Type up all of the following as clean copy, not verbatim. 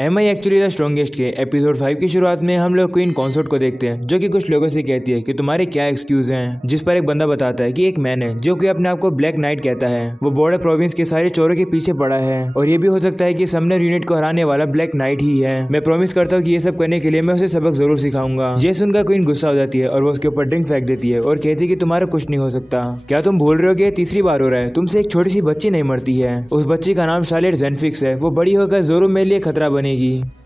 M I actually the strongest के episode 5 की शुरुआत में हम लोग क्वीन कॉन्सोर्ट को देखते हैं, जो कि कुछ लोगों से कहती है कि तुम्हारे क्या एक्सक्यूज हैं। जिस पर एक बंदा बताता है कि एक मैन है जो कि अपने आप को ब्लैक नाइट कहता है। वो बॉर्डर प्रोविंस के सारे चोरों के पीछे पड़ा है और ये भी हो सकता है कि समनर यूनिट को हराने वाला ब्लैक नाइट ही है। मैं प्रॉमिस करता हूँ कि ये सब करने के लिए मैं उसे सबक जरूर सिखाऊंगा। ये सुनकर क्वीन गुस्सा हो जाती है और वो उसके ऊपर ड्रिंक फेंक देती है और कहती है कि तुम्हारा कुछ नहीं हो सकता। क्या तुम भूल रहे हो कि ये तीसरी बार हो रहा है, तुमसे एक छोटी सी बच्ची नहीं मरती है। उस बच्ची का नाम शार्लेट जेनफिक्स है। वो बड़ी होकर जोरो मेरे लिए खतरा बनेगी।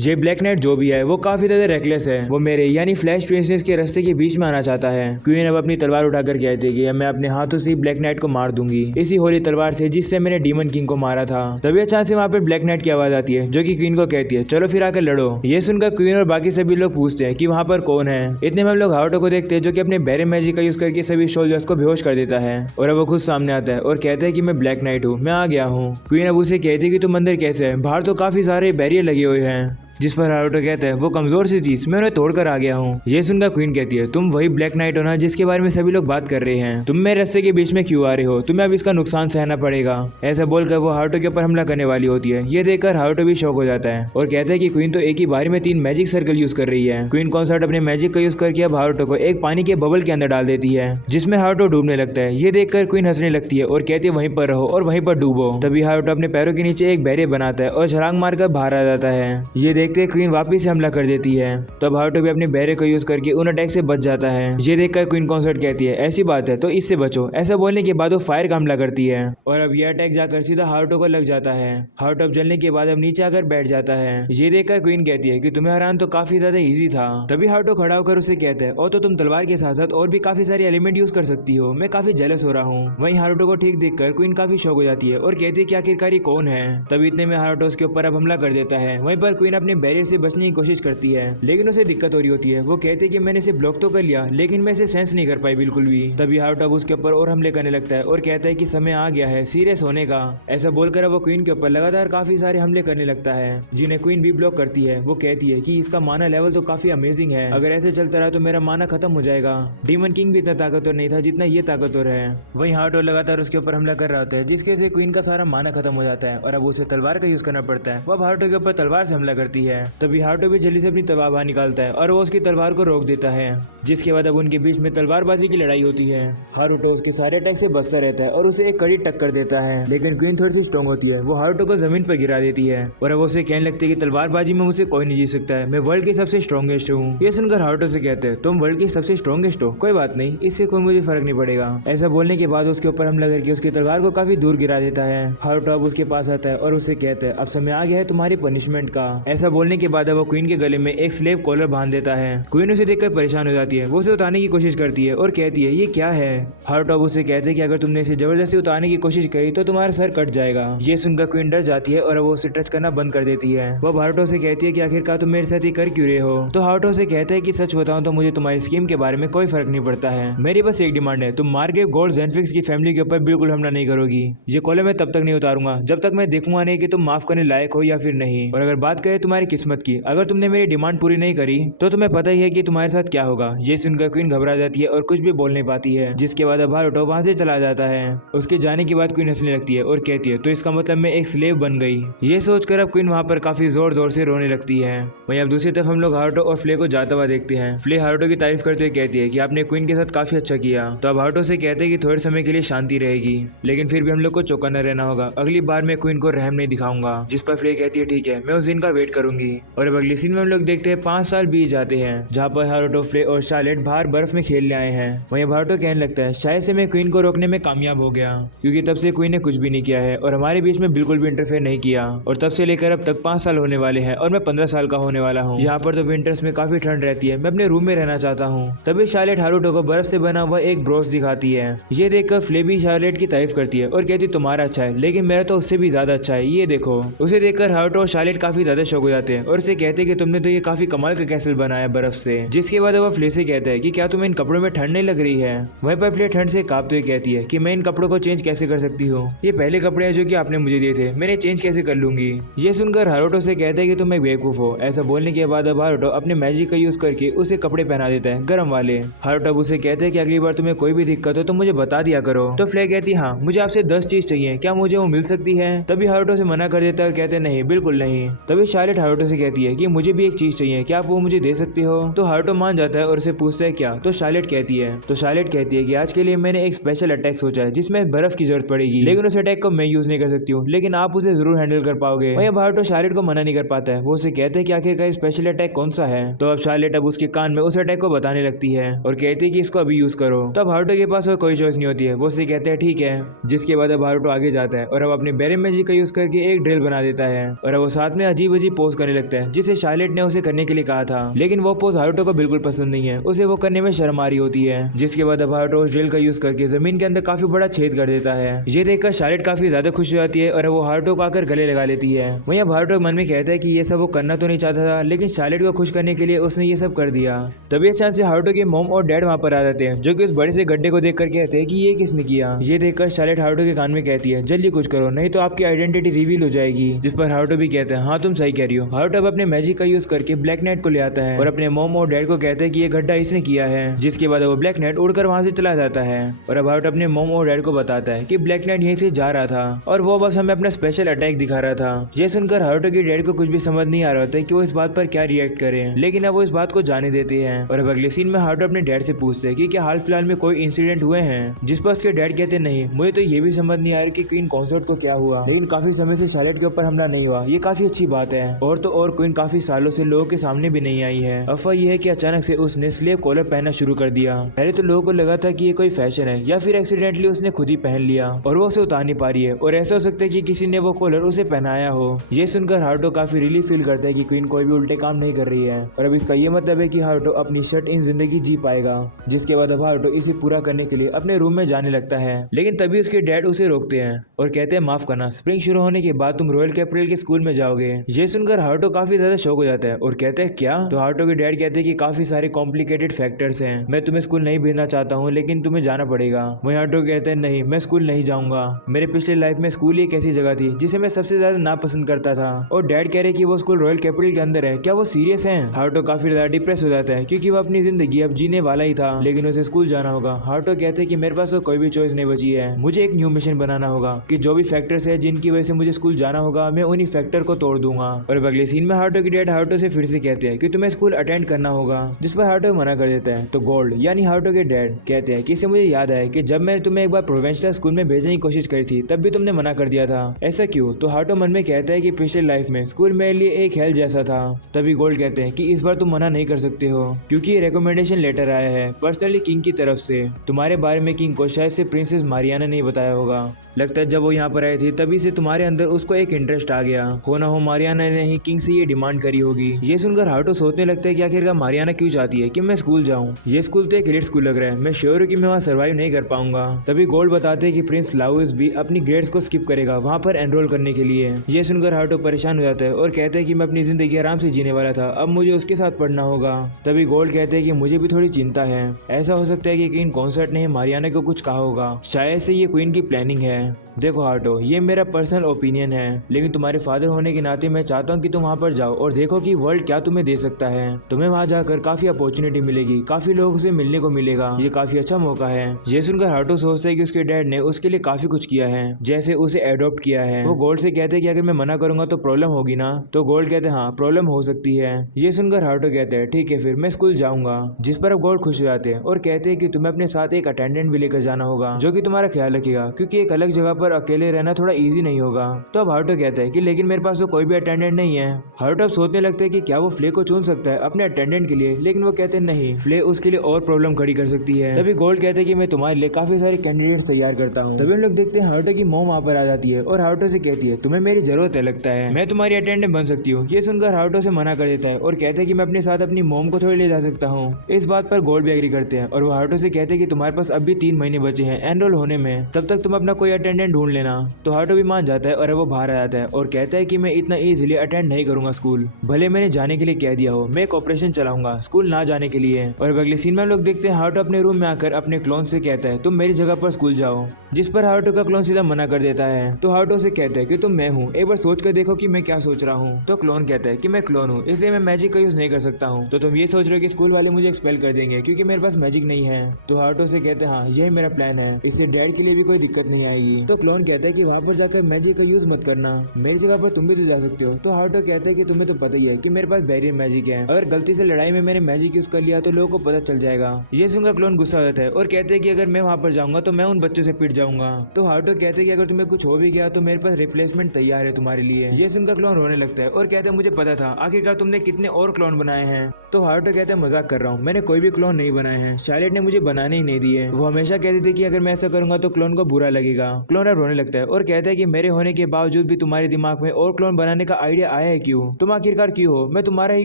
ये ब्लैक नाइट जो भी है वो काफी ज्यादा रेकलेस है। वो मेरे यानी फ्लैश प्रिंसेस के रास्ते के बीच में आना चाहता है। क्वीन अब अपनी तलवार उठाकर कहती है कि मैं अपने हाथों से ब्लैक नाइट को मार दूंगी, इसी होली तलवार से जिससे मैंने डीमन किंग को मारा था। तभी अचानक से वहाँ पर ब्लैक नाइट की आवाज आती है जो कि क्वीन को कहती है चलो फिर आकर लड़ो। ये सुनकर क्वीन और बाकी सभी लोग पूछते हैं कि वहाँ पर कौन है। इतने में हम लोग हार्टो को देखते हैं जो कि अपने बैरे मैजिक का यूज करके सभी सोल्जर्स को बेहोश कर देता है और अब वो खुद सामने आता है और कहता है कि मैं ब्लैक नाइट हूँ, मैं आ गया हूँ। क्वीन अब उसे कहती है कि तुम अंदर कैसे है, बाहर तो काफी सारे बैरियर लगे हुए हैं। जिस पर हारुतो कहता है वो कमजोर सी चीज, मैं उन्हें तोड़कर आ गया हूँ। ये सुनकर क्वीन कहती है तुम वही ब्लैक नाइट हो ना जिसके बारे में सभी लोग बात कर रहे हैं, तुम मेरे रास्ते के बीच में क्यों आ रहे हो, तुम्हें अब इसका नुकसान सहना पड़ेगा। ऐसा बोलकर वो हारुतो के ऊपर हमला करने वाली होती है। ये देखकर हारुतो भी शॉक हो जाता है और कहता है कि क्वीन तो एक ही बारी में 3 मैजिक सर्कल यूज कर रही है। क्वीन कॉन्सर्ट अपने मैजिक का यूज करके अब हारुतो को एक पानी के बबल के अंदर डाल देती है जिसमें हारुतो डूबने लगता है। ये देखकर क्वीन हंसने लगती है और कहती है वहीं पर रहो और वहीं पर डूबो। तभी हारुतो अपने पैरों के नीचे एक बैरियर बनाता है और छलांग मारकर बाहर आ जाता है। ये देखते क्वीन वापिस हमला कर देती है। तब हारुतो भी अपने बैरियर को यूज करके उन अटैक से बच जाता है। ये देखकर क्वीन कॉन्सर्ट कहती है ऐसी बात है तो इससे बचो। ऐसा बोलने के बाद वो फायर का हमला करती है और अब यह अटैक जाकर सीधा हारुतो को लग जाता है। हारुतो अब जलने के बाद अब नीचे आकर बैठ जाता है। ये देखकर क्वीन कहती है कि तुम्हें हराना तो काफी ज्यादा इजी था। तभी हारुतो खड़ा होकर उसे कहता है और तो तुम तलवार के साथ साथ और भी काफी सारे एलिमेंट यूज कर सकती हो, मैं काफी जेलस हो रहा हूँ। वहीं हारुतो को ठीक देखकर क्वीन काफी शौक हो जाती है और कहती है कि आखिरकार ये कौन है। तभी इतने में हारुतो उसके ऊपर अब हमला कर देता है। वहीं पर क्वीन अपने बैरियर से बचने की कोशिश करती है लेकिन उसे दिक्कत हो रही होती है। वो कहते हैं कि मैंने इसे ब्लॉक तो कर लिया लेकिन मैं इसे सेंस नहीं कर पाई बिल्कुल भी। तभी हारुतो उसके ऊपर और हमले करने लगता है और कहता है कि समय आ गया है सीरियस होने का। ऐसा बोलकर वो क्वीन के ऊपर लगातार काफी सारे हमले करने लगता है जिन्हें क्वीन भी ब्लॉक करती है। वो कहती है कि इसका माना लेवल तो काफी अमेजिंग है, अगर ऐसे चलता रहा तो मेरा माना खत्म हो जाएगा। डीमन किंग भी इतना ताकतवर नहीं था जितना ये ताकतवर है। वहीं हारुतो लगातार उसके ऊपर हमला कर रहा होता है जिसके वजह से क्वीन का सारा माना खत्म हो जाता है और अब उसे तलवार का यूज करना पड़ता है। वह हारुतो के ऊपर तलवार से हमला करती है। तभी हारुतो भी जल्दी से अपनी तलवार बाहर निकालता है और वो उसकी तलवार को रोक देता है, जिसके बाद अब उनके बीच में तलवारबाजी की लड़ाई होती है। हारुतो उसके सारे अटैक से बचता रहता है और उसे एक कड़ी टक्कर देता है लेकिन क्वीन थोड़ी सी स्ट्रॉन्ग होती है। वो हारुतो को जमीन पर गिरा देती है और अब उसे कहने लगती है कि तलवारबाजी में मुझे कोई नहीं जीत सकता है, मैं वर्ल्ड की सबसे स्ट्रॉन्गेस्ट हूँ। ये सुनकर हारुतो से कहते हैं तुम वर्ल्ड की सबसे स्ट्रॉन्गेस्ट हो, कोई बात नहीं, इससे कोई मुझे फर्क नहीं पड़ेगा। ऐसा बोलने के बाद उसके ऊपर हमला करके उसकी तलवार को काफी दूर गिरा देता है। हारुतो अब उसके पास आता है और उसे कहता है अब समय आ गया है तुम्हारी पनिशमेंट का। ऐसा बोलने के बाद वो क्वीन के गले में एक स्लेव कॉलर बांध देता है। क्वीन उसे देखकर परेशान हो जाती है। वो उसे उतारने की कोशिश करती है और कहती है ये क्या है। हारुतो उसे कहते हैं कि अगर तुमने इसे जबरदस्ती उतारने की कोशिश करी तो तुम्हारा सर कट जाएगा। ये सुनकर क्वीन डर जाती है और वो उसे टच करना बंद कर देती है। वो हारुतो से कहती है कि आखिरकार तुम मेरे साथ ये कर क्यों रहे हो। तो हारुतो से कहते हैं कि सच बताऊं तो मुझे तुम्हारी स्कीम के बारे में कोई फर्क नहीं पड़ता है, मेरी बस एक डिमांड है, तुम मार्ग्रेव गोल्ड जेनफिक्स की फैमिली के ऊपर बिल्कुल हमला नहीं करोगी। ये कॉलर मैं तब तक नहीं उतारूंगा जब तक मैं देखूंगा नहीं कि तुम माफ करने लायक हो या फिर नहीं। और अगर बात करें तुम्हारी किस्मत की, अगर तुमने मेरी डिमांड पूरी नहीं करी तो तुम्हें पता ही है कि तुम्हारे साथ क्या होगा। ये सुनकर क्वीन घबरा जाती है और कुछ भी बोल नहीं पाती है, जिसके बाद अब हारुतो वहां से चला जाता है। उसके जाने के बाद क्वीन हंसने लगती है और कहती है तो इसका मतलब मैं एक स्लेव बन गई। ये सोचकर अब क्वीन वहां पर काफी जोर जोर से रोने लगती है। वहीं अब दूसरी तरफ हम लोग हारुतो और फ्ले को जाता हुआ देखते हैं। फ्ले हारुतो की तारीफ करते हुए कहती है कि आपने क्वीन के साथ काफी अच्छा किया। तो अब हारुतो से कहते हैं कि थोड़े समय के लिए शांति रहेगी लेकिन फिर भी हम लोग को चौकन्ना रहना होगा, अगली बार मैं क्वीन को रहम नहीं दिखाऊंगा। जिस पर फ्ले कहती है ठीक है, मैं उस दिन का वेट करूंगी। और अब अगली सीन में हम लोग देखते हैं 5 साल बीत जाते हैं जहाँ पर हारुतो, फ्ले और शार्लेट बाहर बर्फ में खेलने आए हैं। वहीं हारुतो कहने लगता है शायद से मैं क्वीन को रोकने में कामयाब हो गया क्योंकि तब से क्वीन ने कुछ भी नहीं किया है और हमारे बीच में बिल्कुल भी इंटरफेयर नहीं किया और तब से लेकर अब तक 5 साल होने वाले हैं और मैं 15 साल का होने वाला हूँ। यहाँ पर तो विंटर्स में काफी ठंड रहती है, मैं अपने रूम में रहना चाहता हूँ। तभी शार्लेट हारुतो को बर्फ से बना हुआ एक ब्रोच दिखाती है। ये देखकर फ्ले भी शार्लेट की तारीफ करती है और कहती तुम्हारा अच्छा है लेकिन मेरा तो उससे भी ज्यादा अच्छा है, ये देखो। उसे देखकर हारुतो और शार्लेट काफी ज्यादा शौक हो जाते हैं और उसे कहते हैं कि तुमने तो ये काफी कमाल का कैसल बनाया बर्फ से। जिसके बाद वो फ्ले से कहता है कि क्या तुम्हें इन कपड़ों में ठंड नहीं लग रही है। वहीं पर फ्ले ठंड से कांपते हुए कहती है कि मैं इन कपड़ों को चेंज कैसे कर सकती हूँ, ये पहले कपड़े हैं जो कि आपने मुझे दिए थे, मैंने चेंज कैसे कर लूंगी। ये सुनकर हारुतो से कहता है कि तुम एक बेवकूफ हो। ऐसा बोलने के बाद अब हारुतो अपने मैजिक का यूज करके उसे कपड़े पहना देता है गर्म वाले। हारुतो उसे कहते हैं कि अगली बार तुम्हें कोई भी दिक्कत हो तो मुझे बता दिया करो। तो फ्ले कहती हाँ मुझे आपसे 10 चीज चाहिए, क्या मुझे वो मिल सकती है। तभी हारुतो से मना कर देता है और कहते नहीं बिल्कुल नहीं। तभी शार्लेट हारुतो से कहती है कि मुझे भी एक चीज चाहिए, क्या आप वो मुझे दे सकते हो? तो हारुतो मान जाता है और उसे पूछता है क्या? तो शार्लेट कहती है कि आज के लिए मैंने एक स्पेशल अटैक सोचा है जिसमें बर्फ की जरूरत पड़ेगी, लेकिन उस अटैक को मैं यूज नहीं कर सकती हूँ, लेकिन आप उसे जरूर हैंडल कर पाओगे। और अब हारुतो शार्लेट को मना नहीं कर पाता है। वो उसे कहते हैं कि आखिरकार स्पेशल अटैक कौन सा है। तो अब शार्लेट अब उसके कान में उस अटैक को बताने लगती है और कहती है कि इसको अभी यूज करो। तब हारुतो के पास और कोई चॉइस नहीं होती है, वो उसे कहते हैं ठीक है। जिसके बाद अब हारुतो आगे जाता है और अब अपने बेरे मैजिक का यूज करके एक ड्रिल बना देता है और अब वो साथ में अजीब अजीब पोज करने लगता है जिसे शार्लेट ने उसे करने के लिए कहा था, लेकिन वो पोज हारुतो को बिल्कुल पसंद नहीं है, उसे वो करने में शर्म आ रही होती है। जिसके बाद अब हारुतो उस ड्रिल का यूज करके जमीन के अंदर काफी बड़ा छेद कर देता है। ये देखकर शार्लेट काफी ज्यादा खुश हो जाती है और वो हारुतो को आकर गले लगा लेती है। वहीं अब हारुतो मन में कहता है कि ये सब वो करना तो नहीं चाहता था, लेकिन शार्लेट को खुश करने के लिए उसने ये सब कर दिया। तभी अचानक से हारुतो के मॉम और डैड वहाँ पर आ जाते हैं, जो कि उस बड़े से गड्ढे को देखकर कहते हैं कि ये किसने किया। ये देखकर शार्लेट हारुतो के कान में कहती है जल्दी कुछ करो, नहीं तो आपकी आइडेंटिटी रिवील हो जाएगी। जिस पर हारुतो भी कहते हैं हाँ तुम सही कह रही हो। हारुतो अब अपने मैजिक का यूज करके ब्लैक नाइट को ले आता है और अपने मॉम और डैड को कहते हैं कि ये गड्ढा इसने किया है। जिसके बाद वो ब्लैक नाइट उड़कर वहाँ से चला जाता है और अब हारुतो अपने मॉम और डैड को बताता है कि ब्लैक नाइट यहीं से जा रहा था और वो बस हमें अपना स्पेशल अटैक दिखा रहा था। ये सुनकर हारुतो के डैड को कुछ भी समझ नहीं आ रहा था कि वो इस बात पर क्या रिएक्ट करें, लेकिन अब वो इस बात को जाने देते हैं। और अब अगले सीन में हारुतो अपने डैड से पूछते हैं कि क्या हाल फिलहाल में कोई इंसिडेंट हुए हैं, जिस पर उसके डैड कहते नहीं मुझे तो ये भी समझ नहीं आ रहा कि क्वीन कॉन्सर्ट को क्या हुआ, लेकिन काफी समय से शार्लेट के ऊपर हमला नहीं हुआ, ये काफी अच्छी बात है। और तो और क्वीन काफी सालों से लोगों के सामने भी नहीं आई है। अफवाह यह है कि अचानक से उसने स्लेव कॉलर पहनना शुरू कर दिया। पहले तो लोगों को लगा था कि ये कोई फैशन है या फिर एक्सीडेंटली उसने खुद ही पहन लिया और वो उसे उतार नहीं पा रही है, और ऐसा हो सकता है कि किसी ने वो कॉलर उसे पहनाया हो। ये सुनकर हारुतो काफी रिलीफ फील करता है कि क्वीन कोई भी उल्टे काम नहीं कर रही है और अब इसका ये मतलब है कि हारुतो अपनी शर्ट इन जिंदगी जी पाएगा। जिसके बाद अब हारुतो इसे पूरा करने के लिए अपने रूम में जाने लगता है, लेकिन तभी उसके डैड उसे रोकते हैं और कहते हैं माफ करना, स्प्रिंग शुरू होने के बाद तुम रॉयल कैपिटल के स्कूल में जाओगे। ये सुनकर हारुतो काफी ज्यादा शौक हो जाता है और कहते हैं क्या? तो हारुतो के डैड कहते हैं कि काफी सारे कॉम्प्लिकेटेड फैक्टर्स हैं, मैं तुम्हें स्कूल नहीं भेजना चाहता हूँ, लेकिन तुम्हें जाना पड़ेगा। वहीं हारुतो कहते हैं नहीं मैं स्कूल नहीं जाऊंगा, मेरे पिछले लाइफ में स्कूल ही एक ऐसी जगह थी जिसे मैं सबसे ज्यादा नापसंद करता था। और डैड कह रहे कि वो स्कूल रॉयल कैपिटल के अंदर है, क्या वो सीरियस है? हारुतो काफी ज्यादा डिप्रेस हो जाता है क्योंकि वो अपनी जिंदगी अब जीने वाला ही था, लेकिन उसे स्कूल जाना होगा। हारुतो कहते हैं कि मेरे पास तो कोई भी चॉइस नहीं बची है, मुझे एक न्यू मिशन बनाना होगा कि जो भी फैक्टर्स है जिनकी वजह से मुझे स्कूल जाना होगा मैं उन्हीं फैक्टर को तोड़ दूंगा। और अगले सीन में हारुतो के डैड हारुतो से फिर से कहते हैं कि तुम्हें स्कूल अटेंड करना होगा, जिस पर हारुतो मना कर देता है। तो गोल्ड यानी हारुतो के डैड कहते हैं कि इससे मुझे याद आया कि जब मैंने तुम्हें एक बार प्रोवेंशनल स्कूल में भेजने की कोशिश करी थी तब भी तुमने मना कर दिया था, ऐसा क्यों? तो हारुतो मन में कहता है कि पिछले लाइफ में स्कूल मेरे लिए एक हेल जैसा था। तभी गोल्ड कहते हैं कि इस बार तुम मना नहीं कर सकते हो क्योंकि ये रिकमेंडेशन लेटर आया है पर्सनली किंग की तरफ से तुम्हारे बारे में। किंग को शायद से प्रिंसेस मारियाना ने बताया होगा, लगता है जब वो यहाँ पर आए थे तभी से तुम्हारे अंदर उसको एक इंटरेस्ट आ गया हो ना हो मारियाना ने ही किंग से ये डिमांड करी होगी। ये सुनकर हारुतो सोचने लगता है कि आखिरकार मारियाना क्यों चाहती है कि मैं स्कूल जाऊँ, ये स्कूल तो एक एलिट स्कूल लग रहा है, मैं श्योर हूँ कि मैं वहाँ सर्वाइव नहीं कर पाऊंगा। तभी गोल्ड बताते हैं कि प्रिंस लाउस भी अपनी ग्रेड्स को स्किप करेगा वहाँ पर एनरोल करने के लिए। ये सुनकर हारुतो परेशान हो जाता है और कहते हैं कि मैं अपनी जिंदगी आराम से जीने वाला था, अब मुझे उसके साथ पढ़ना होगा। तभी गोल्ड कहते हैं कि मुझे भी थोड़ी चिंता है, ऐसा हो सकता है कि क्वीन कॉन्सर्ट ने मारियाना को कुछ कहा होगा, शायद से ये क्वीन की प्लानिंग है। देखो हारुतो ये मेरा पर्सनल ओपिनियन है, लेकिन तुम्हारे फादर होने के नाते मैं चाहता हूँ कि तुम वहाँ पर जाओ और देखो कि वर्ल्ड क्या तुम्हें दे सकता है। तुम्हें वहाँ जाकर काफी अपॉर्चुनिटी मिलेगी, काफी लोगों से मिलने को मिलेगा, ये काफी अच्छा मौका है। ये सुनकर हारुतो सोचता है कि उसके डैड ने उसके लिए काफी कुछ किया है, जैसे उसे एडॉप्ट किया है। वो गोल्ड से कहते हैं कि अगर मैं मना करूंगा तो प्रॉब्लम होगी ना? तो गोल्ड कहते हैं हाँ प्रॉब्लम हो सकती है। ये सुनकर हारुतो कहते हैं ठीक है फिर मैं स्कूल जाऊंगा। जिस पर अब गोल्ड खुश हो जाते हैं और कहते हैं कि तुम्हें अपने साथ एक अटेंडेंट भी लेकर जाना होगा जो कि तुम्हारा ख्याल रखेगा, क्योंकि एक अलग जगह पर अकेले रहना थोड़ा इजी नहीं होगा। तो अब हारुतो कहता है कि लेकिन मेरे पास तो कोई भी अटेंडेंट नहीं है। हारुतो अब सोचने लगता है कि क्या वो फ्ले को चुन सकता है अपने अटेंडेंट के लिए, लेकिन वो कहते हैं नहीं, फ्ले उसके लिए और प्रॉब्लम खड़ी कर सकती है। तभी गोल्ड कहते हैं कि मैं तुम्हारे लिए काफी सारे कैंडिडेट तैयार करता हूँ। तभी हम लोग देखते हैं हारुतो की मॉम वहाँ पर आ जाती है और हारुतो से कहती है तुम्हें मेरी जरूरत है, लगता है मैं तुम्हारी अटेंडेंट बन सकती हूँ। ये सुनकर हारुतो से मना कर देता है और कहते हैं कि मैं अपने साथ अपनी मॉम को थोड़ी ले जा सकता हूँ। इस बात पर गोल्ड भी एग्री करते हैं और वो हारुतो से कहते हैं कि तुम्हारे पास अभी 3 महीने बचे हैं एनरोल होने में, तब तक तुम अपना कोई अटेंडेंट ढूंढ लेना। तो हारुतो भी मान जाता है और वो बाहर आ जाता है और कहता है कि मैं इतना इजीली अटेंड नहीं करूंगा स्कूल, भले मैंने जाने के लिए कह दिया हो, मैं एक ऑपरेशन चलाऊंगा स्कूल ना जाने के लिए। और अगले सीन में हम लोग देखते हैं हारुतो अपने रूम में आकर अपने क्लोन से कहता है तुम मेरी जगह पर स्कूल जाओ, जिस पर हारुतो का क्लोन सीधा मना कर देता है। तो हारुतो से कहता है कि तुम मैं हूँ, एक बार सोच कर देखो कि मैं क्या सोच रहा हूँ। तो क्लोन कहता है कि मैं क्लोन हूँ इसलिए मैं मैजिक का यूज नहीं कर सकता हूँ, तो तुम ये सोच रहे हो कि स्कूल वाले मुझे एक्सपेल कर देंगे क्योंकि मेरे पास मैजिक नहीं है। तो हारुतो से कहते हैं हाँ यही मेरा प्लान है, इससे डैड के लिए भी कोई दिक्कत नहीं आएगी। तो क्लोन कहता है कि वहाँ पर जाकर मैजिक का यूज मत करना, मेरी जगह पर तुम भी तो जा सकते हो। तो हारुतो कहता है कि तुम्हें तो पता ही है कि मेरे पास बैरियर मैजिक है, अगर गलती से लड़ाई में मैंने मैजिक यूज कर लिया तो लोगों को पता चल जाएगा। ये सुनकर क्लोन गुस्सा हो जाता है और कहते हैं कि अगर मैं वहाँ पर जाऊंगा तो मैं उन बच्चों से पिट जाऊंगा। तो हारुतो कहते हैं कि अगर तुम्हें कुछ हो भी गया तो मेरे पास रिप्लेसमेंट तैयार है तुम्हारे लिए। ये सुनकर क्लोन रोने लगता है और कहता है मुझे पता था, आखिरकार तुमने कितने और क्लोन बनाए हैं। तो हारुतो कहता है मजाक कर रहा हूँ, मैंने कोई भी क्लोन नहीं बनाए हैं, शार्लेट ने मुझे बनाने ही नहीं दिए। वो हमेशा कहती थी कि अगर मैं ऐसा करूंगा तो क्लोन को बुरा लगेगा। क्लोन अब रोने लगता है और कहता है कि मेरे होने के बावजूद भी तुम्हारे दिमाग में और क्लोन बनाने का आइडिया आया है क्यों? तुम आखिरकार क्यों हो? मैं तुम्हारा ही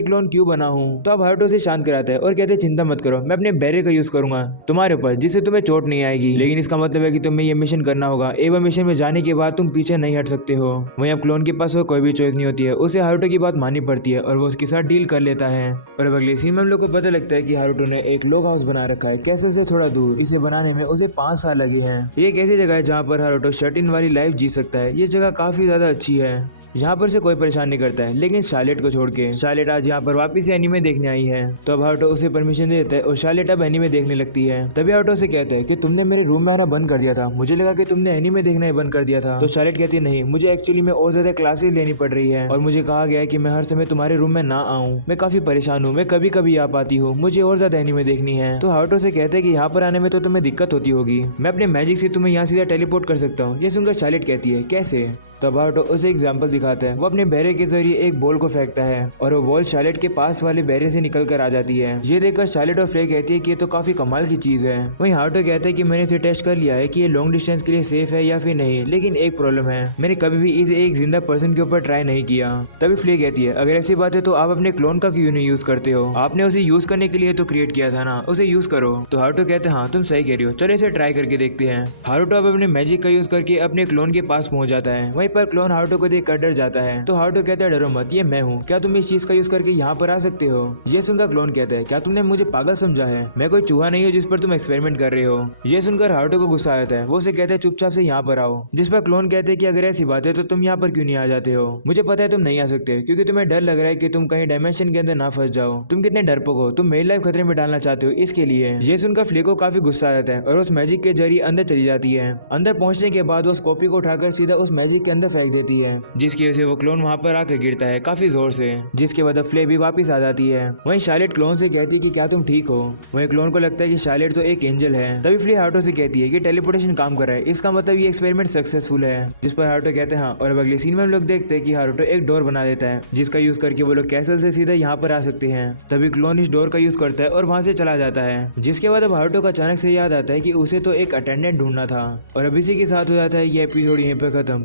क्लोन क्यों बना हूँ? तो अब हारुतो से शांत कराता है और कहते हैं चिंता मत करो, मैं अपने बैरियर का यूज करूंगा तुम्हारे ऊपर, जिससे तुम्हें चोट नहीं आएगी। लेकिन इसका मतलब है कि तुम्हें ये मिशन करना होगा, एवं मिशन में जाने के बाद तुम पीछे नहीं हट सकते हो। वहीं अब क्लोन के पास कोई भी चॉइस नहीं होती है, उसे हारुतो की बात माननी पड़ती है और वो उसके साथ डील कर लेता है। और अब अगले सीन में हम लोग को पता लगता है कि हारुतो ने एक लॉग हाउस बना रखा है कैसल से थोड़ा दूर। इसे बनाने में उसे 5 साल लगे हैं। ये एक ऐसी जगह है जहाँ पर हारुतो शर्ट-इन वाली लाइफ जी सकता है। ये जगह काफी ज्यादा अच्छी है, यहाँ पर से कोई परेशान नहीं करता है, लेकिन शार्लेट को छोड़ के। शार्लेट आज यहाँ पर वापस से एनीमे देखने आई है, तो अब हारुतो उसे परमिशन दे देता है और शार्लेट अब एनीमे देखने लगती है। तभी हारुतो से कहता है कि तुमने मेरे रूम में आना बंद कर दिया था, मुझे लगा कि तुमने एनीमे देखना ही बंद कर दिया था। तो शार्लेट कहती है नहीं, मुझे एक्चुअली में और ज्यादा क्लासेस लेनी पड़ रही है और मुझे कहा गया है कि मैं हर समय तुम्हारे रूम में ना आऊँ, मैं काफी परेशान हूँ, मैं कभी कभी आ पाती हूँ, मुझे और ज्यादा एनीमे देखनी है। तो हारुतो से कहते हैं कि यहाँ पर आने में तो तुम्हें दिक्कत होती होगी, मैं अपने मैजिक से तुम्हें यहाँ सीधा टेलीपोर्ट कर सकता हूँ। ये सुनकर शार्लेट कहती है कैसे? तो हारुतो उसे एग्जाम्पल दिखाता है, वो अपने बैरियर के जरिए एक बॉल को फेंकता है और वो बॉल शार्लेट के पास वाले बैरियर से निकल कर आ जाती है। ये देखकर शार्लेट और फ्ले कहती है कि ये तो काफी कमाल की चीज है। वहीं हारुतो कहता है कि मैंने इसे टेस्ट कर लिया है कि ये लॉन्ग डिस्टेंस के लिए सेफ है या फिर नहीं, लेकिन एक प्रॉब्लम है, मैंने कभी भी इसे एक जिंदा पर्सन के ऊपर ट्राई नहीं किया। तभी फ्ले कहती है अगर ऐसी बात है तो आप अपने क्लोन का क्यों नहीं यूज करते हो? आपने उसे यूज करने के लिए तो क्रिएट किया था ना, उसे यूज करो। तो हारुतो कहते हैं हाँ तुम सही कह रही हो, चलो इसे ट्राई करके देखते हैं। हारुतो अब अपने मैजिक का यूज करके अपने क्लोन के पास पहुंच जाता है। वहीं पर क्लोन हारुतो को देख कर डर जाता है। तो हारुतो कहता है डरो मत, ये मैं हूँ, क्या तुम इस चीज का यूज करके यहाँ पर आ सकते हो? ये सुनकर क्लोन कहता है क्या तुमने मुझे पागल समझा है? मैं कोई चूहा नहीं हूँ जिस पर तुम एक्सपेरिमेंट कर रहे हो। ये सुनकर हारुतो को गुस्सा आता है, वो उसे कहता है चुपचाप से यहाँ पर आओ। जिस पर क्लोन कहते हैं कि अगर ऐसी बात है तो तुम यहाँ पर क्यों नहीं आ जाते हो? मुझे पता है तुम नहीं आ सकते क्योंकि तुम्हें डर लग रहा है कि तुम कहीं डायमेंशन के अंदर ना फंस जाओ। तुम कितने डरपोक हो, तुम मेरी लाइफ खतरे में डालना चाहते हो इसके लिए। ये सुनकर फ्ले को काफी गुस्सा आ जाता है और उस मैजिक के जरिए अंदर चली जाती है। अंदर पहुंचने के बाद वो स्कॉपी को उठाकर सीधा उस मैजिक के अंदर फेंक देती है, जिसकी वजह से वो क्लोन वहाँ पर आकर गिरता है काफी जोर से, जिसके बाद फ्ले भी वापस आ जाती है। वहीं शार्लेट क्लोन से कहती है कि क्या तुम ठीक हो? वहीं क्लोन को लगता है कि शार्लेट तो एक एंजल है। तभी फ्ले हारुतो से कहती है कि टेलीपोर्टेशन काम कर रहा है, इसका मतलब ये एक्सपेरिमेंट सक्सेसफुल है। जिस पर हारुतो कहते हैं हाँ। और अब अगले सीन में हम लोग देखते हैं कि हारुतो एक डोर बना देता है जिसका यूज करके वो लोग कैसल से सीधा यहाँ पर आ सकते हैं। तभी क्लोन इस डोर का यूज करता है और वहाँ से चला जाता है। जिसके बाद अब हारुतो को अचानक से याद आता है कि उसे तो एक अटेंडेंट ढूंढना था। और अब इसी के साथ हो जाता है ये एपिसोड यहीं पर खत्म।